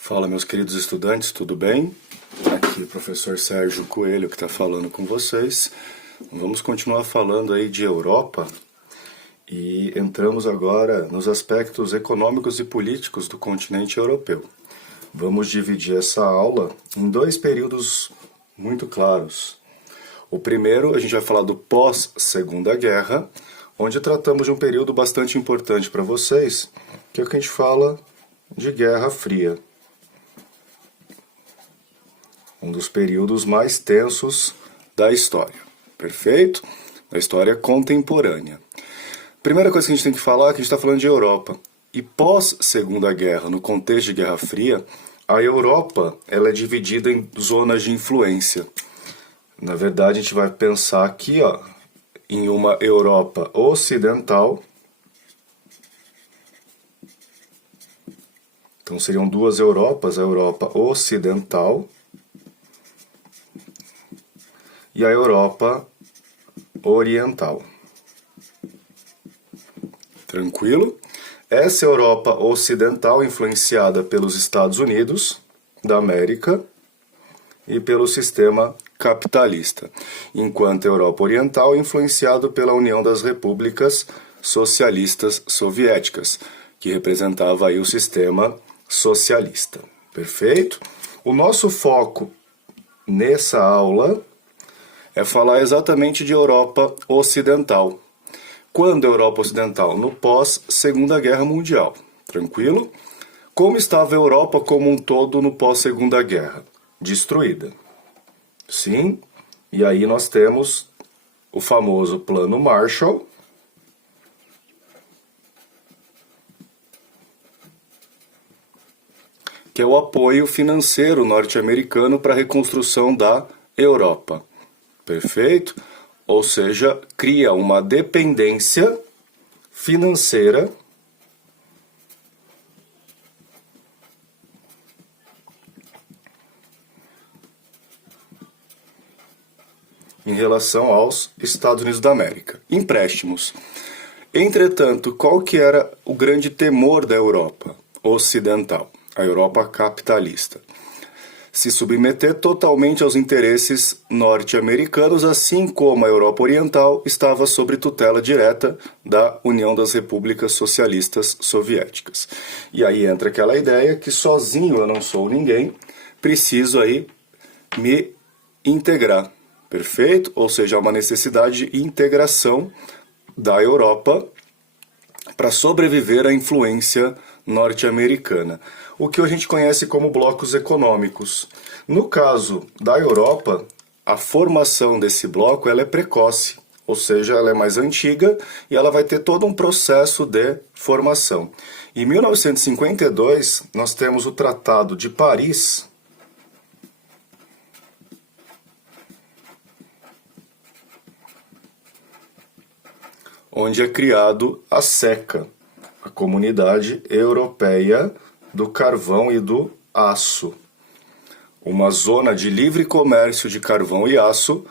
Fala, meus queridos estudantes, tudo bem? Aqui o professor Sérgio Coelho que está falando com vocês. Vamos continuar falando aí de Europa e entramos agora nos aspectos econômicos e políticos do continente europeu. Vamos dividir essa aula em dois períodos muito claros. O primeiro, a gente vai falar do pós-Segunda Guerra, onde tratamos de um período bastante importante para vocês, que é o que a gente fala de Guerra Fria. Um dos períodos mais tensos da história, perfeito? Da história contemporânea. Primeira coisa que a gente tem que falar é que a gente está falando de Europa. E pós-Segunda Guerra, no contexto de Guerra Fria, a Europa ela é dividida em zonas de influência. Na verdade, a gente vai pensar aqui em uma Europa ocidental. Então seriam duas Europas, a Europa ocidental e a Europa oriental. Tranquilo? Essa Europa ocidental influenciada pelos Estados Unidos da América e pelo sistema capitalista, enquanto a Europa oriental influenciada pela União das Repúblicas Socialistas Soviéticas, que representava aí o sistema socialista. Perfeito? O nosso foco nessa aula é falar exatamente de Europa Ocidental. Quando a Europa Ocidental? No pós-Segunda Guerra Mundial. Tranquilo? Como estava a Europa como um todo no pós-Segunda Guerra? Destruída. Sim? E aí nós temos o famoso Plano Marshall, que é o apoio financeiro norte-americano para a reconstrução da Europa. Perfeito? Ou seja, cria uma dependência financeira em relação aos Estados Unidos da América. Empréstimos. Entretanto, qual que era o grande temor da Europa ocidental? A Europa capitalista. Se submeter totalmente aos interesses norte-americanos, assim como a Europa Oriental estava sob tutela direta da União das Repúblicas Socialistas Soviéticas. E aí entra aquela ideia que sozinho eu não sou ninguém, preciso aí me integrar, perfeito? Ou seja, há uma necessidade de integração da Europa para sobreviver à influência norte-americana, o que a gente conhece como blocos econômicos. No caso da Europa, a formação desse bloco ela é precoce, ou seja, ela é mais antiga e ela vai ter todo um processo de formação. Em 1952, nós temos o Tratado de Paris, onde é criado a SECA, a Comunidade Europeia do Carvão e do Aço. Uma zona de livre comércio de carvão e aço,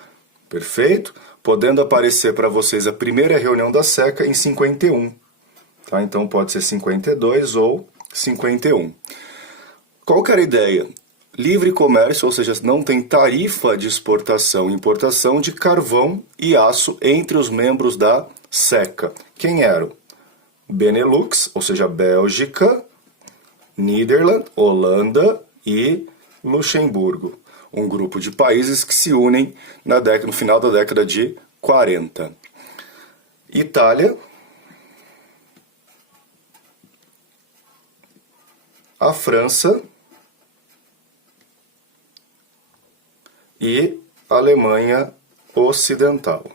perfeito? Podendo aparecer para vocês a primeira reunião da SECA em 51. Tá? Então pode ser 52 ou 51. Qual que era a ideia? Livre comércio, ou seja, não tem tarifa de exportação e importação de carvão e aço entre os membros da SECA. Quem eram? Benelux, ou seja, Bélgica, Nederland, Holanda e Luxemburgo. Um grupo de países que se unem no final da década de 40. Itália, a França e a Alemanha Ocidental.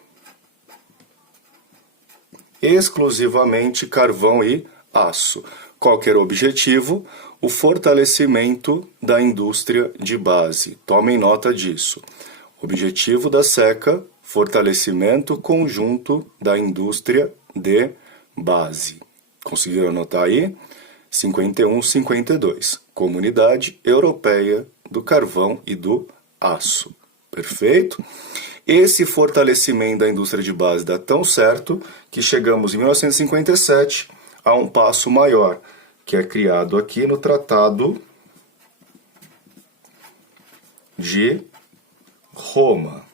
Exclusivamente carvão e aço. Qual que era o objetivo? O fortalecimento da indústria de base. Tomem nota disso. Objetivo da SECA, fortalecimento conjunto da indústria de base. Conseguiram anotar aí? 51, 52. Comunidade Europeia do Carvão e do Aço. Perfeito? Esse fortalecimento da indústria de base dá tão certo que chegamos em 1957 a um passo maior, que é criado aqui no Tratado de Roma.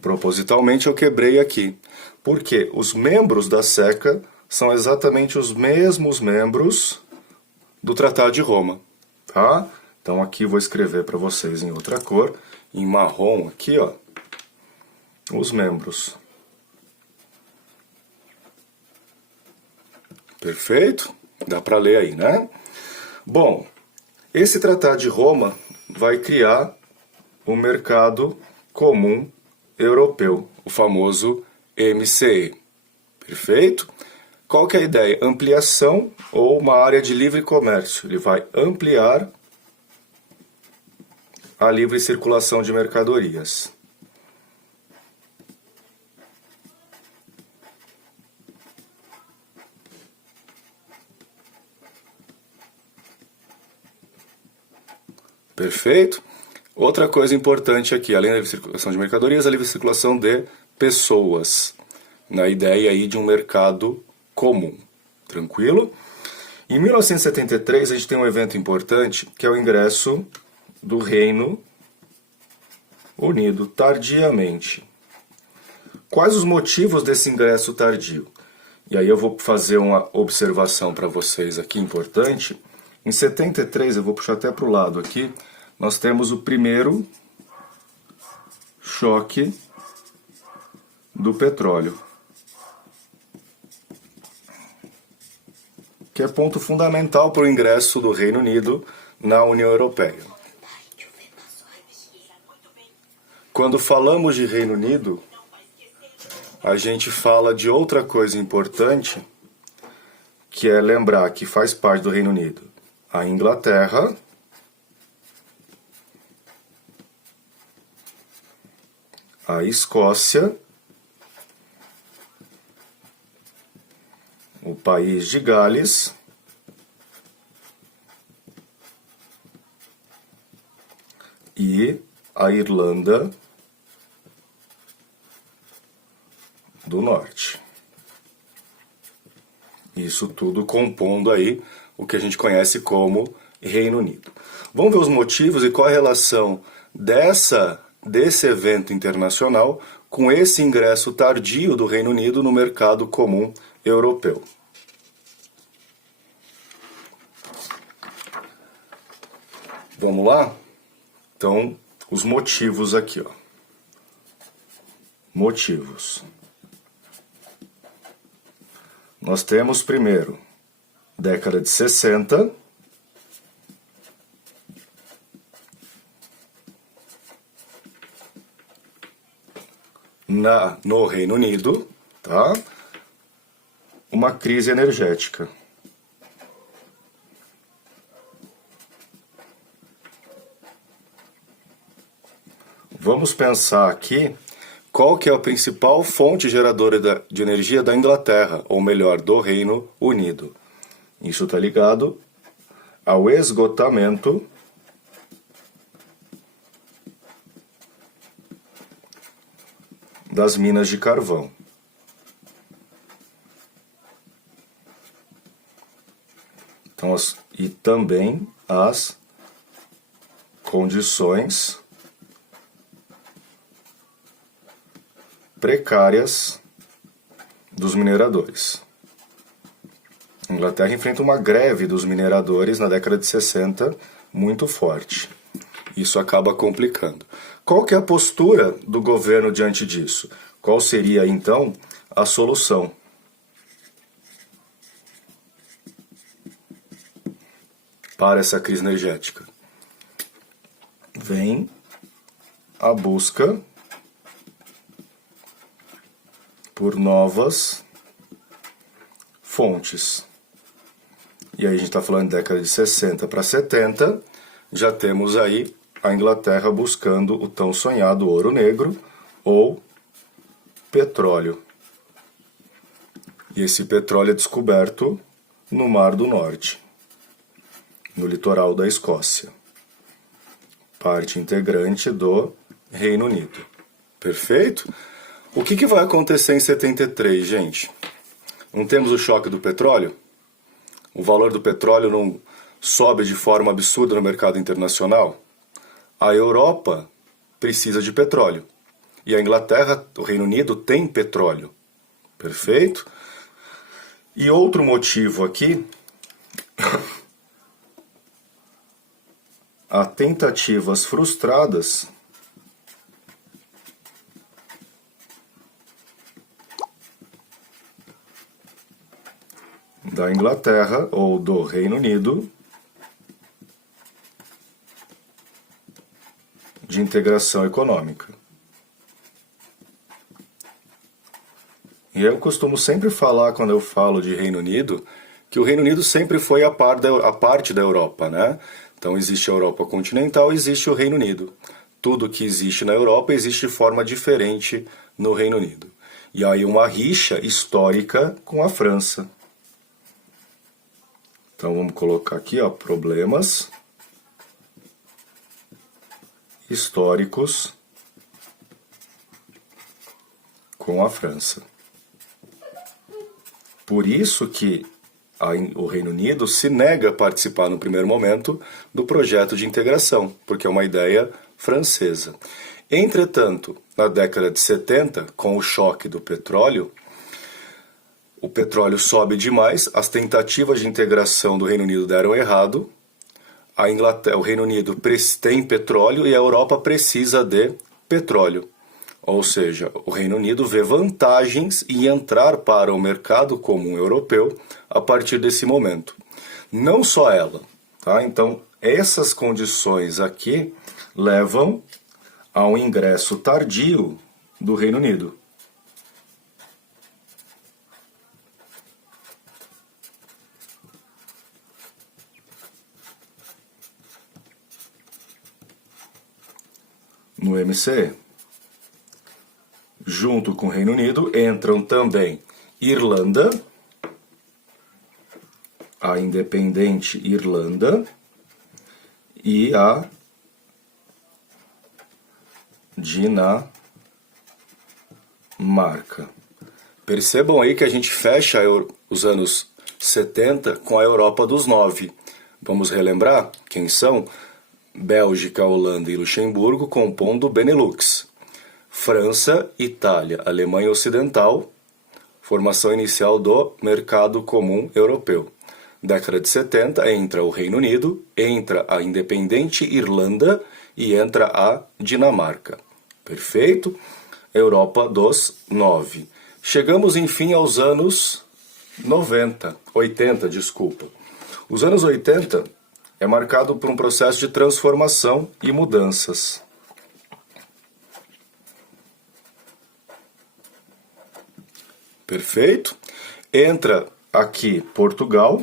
Propositalmente eu quebrei aqui, porque os membros da SECA são exatamente os mesmos membros do Tratado de Roma, tá? Então aqui vou escrever para vocês em outra cor, em marrom aqui, ó, os membros. Perfeito? Dá para ler aí, né? Bom, esse Tratado de Roma vai criar o Mercado Comum Europeu, o famoso MCE. Perfeito? Qual que é a ideia? Ampliação ou uma área de livre comércio. Ele vai ampliar a livre circulação de mercadorias. Perfeito? Outra coisa importante aqui, além da livre circulação de mercadorias, a livre circulação de pessoas. Na ideia aí de um mercado comum. Tranquilo? Em 1973 a gente tem um evento importante, que é o ingresso do Reino Unido, tardiamente. Quais os motivos desse ingresso tardio? E aí eu vou fazer uma observação para vocês aqui importante. Em 73, eu vou puxar até para o lado aqui, nós temos o primeiro choque do petróleo, que é ponto fundamental para o ingresso do Reino Unido na União Europeia. Quando falamos de Reino Unido, a gente fala de outra coisa importante, que é lembrar que faz parte do Reino Unido a Inglaterra, a Escócia, o país de Gales e a Irlanda do Norte. Isso tudo compondo aí o que a gente conhece como Reino Unido. Vamos ver os motivos e qual a relação desse evento internacional com esse ingresso tardio do Reino Unido no mercado comum europeu. Vamos lá? Então, os motivos aqui, ó. Motivos. Nós temos primeiro, década de 60, no Reino Unido, tá? Uma crise energética. Vamos pensar aqui qual que é a principal fonte geradora de energia da Inglaterra, ou melhor, do Reino Unido. Isso está ligado ao esgotamento das minas de carvão. Então, e também as condições precárias dos mineradores. A Inglaterra enfrenta uma greve dos mineradores na década de 60 muito forte. Isso acaba complicando. Qual que é a postura do governo diante disso? Qual seria, então, a solução? Para essa crise energética? Vem a busca por novas fontes. E aí a gente está falando de década de 60 para 70, já temos aí a Inglaterra buscando o tão sonhado ouro negro ou petróleo. E esse petróleo é descoberto no Mar do Norte, no litoral da Escócia, parte integrante do Reino Unido. Perfeito? O que vai acontecer em 73, gente? Não temos o choque do petróleo? O valor do petróleo não sobe de forma absurda no mercado internacional? a Europa precisa de petróleo. E a Inglaterra, o Reino Unido, tem petróleo. Perfeito? E outro motivo aqui, há tentativas frustradas da Inglaterra ou do Reino Unido de integração econômica. E eu costumo sempre falar, quando eu falo de Reino Unido, que o Reino Unido sempre foi a parte da Europa, né? Então existe a Europa continental, existe o Reino Unido. Tudo que existe na Europa existe de forma diferente no Reino Unido. E aí uma rixa histórica com a França. Então vamos colocar aqui, ó, problemas históricos com a França. Por isso que o Reino Unido se nega a participar no primeiro momento do projeto de integração, porque é uma ideia francesa. Entretanto, na década de 70, com o choque do petróleo, o petróleo sobe demais, as tentativas de integração do Reino Unido deram errado, a Inglaterra, o Reino Unido tem petróleo e a Europa precisa de petróleo. Ou seja, o Reino Unido vê vantagens em entrar para o mercado comum europeu a partir desse momento. Não só ela, tá? Então, essas condições aqui levam a um ingresso tardio do Reino Unido. No MCE. Junto com o Reino Unido entram também Irlanda, a independente Irlanda e a Dinamarca. Percebam aí que a gente fecha os anos 70 com a Europa dos 9. Vamos relembrar quem são? Bélgica, Holanda e Luxemburgo compondo o Benelux. França, Itália, Alemanha Ocidental, formação inicial do Mercado Comum Europeu. Década de 70 entra o Reino Unido, entra a independente Irlanda e entra a Dinamarca. Perfeito? Europa dos 9. Chegamos, enfim, aos anos 80, desculpa. Os anos 80 é marcado por um processo de transformação e mudanças. Perfeito? Entra aqui Portugal,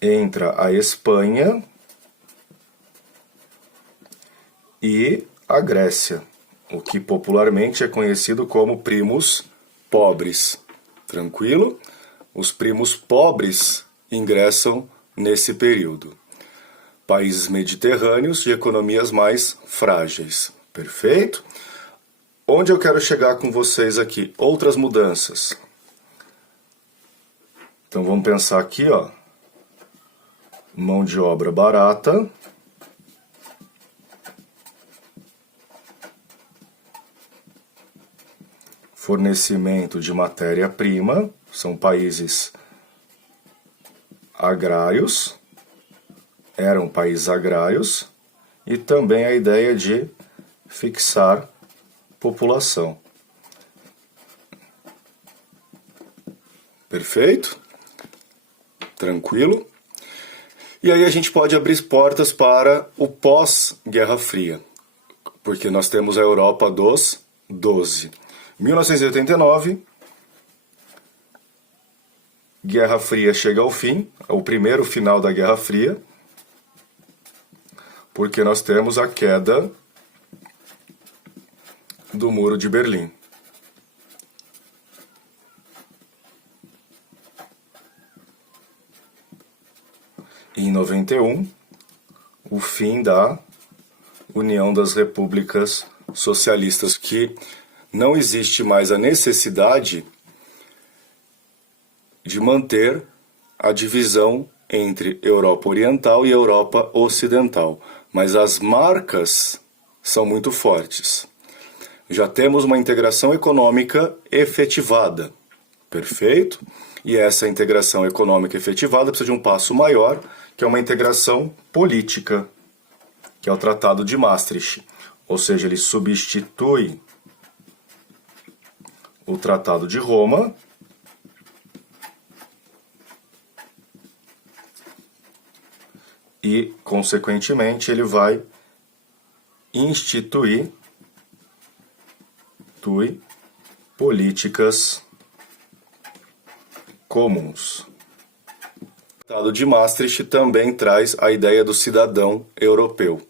entra a Espanha e a Grécia, o que popularmente é conhecido como primos pobres. Tranquilo? Os primos pobres ingressam nesse período. Países mediterrâneos de economias mais frágeis. Perfeito? Onde eu quero chegar com vocês aqui? Outras mudanças. Então vamos pensar aqui, ó. Mão de obra barata. Fornecimento de matéria-prima. São países agrários. Eram países agrários. E também a ideia de fixar população. Perfeito? Tranquilo? E aí a gente pode abrir portas para o pós-Guerra Fria, porque nós temos a Europa dos 12. 1989, Guerra Fria chega ao fim, é o primeiro final da Guerra Fria, porque nós temos a queda do Muro de Berlim. Em 91, o fim da União das Repúblicas Socialistas, que não existe mais a necessidade de manter a divisão entre Europa Oriental e Europa Ocidental, mas as marcas são muito fortes. Já temos uma integração econômica efetivada, perfeito? E essa integração econômica efetivada precisa de um passo maior, que é uma integração política, que é o Tratado de Maastricht. Ou seja, ele substitui o Tratado de Roma e, consequentemente, ele vai instituir políticas comuns. O Tratado de Maastricht também traz a ideia do cidadão europeu.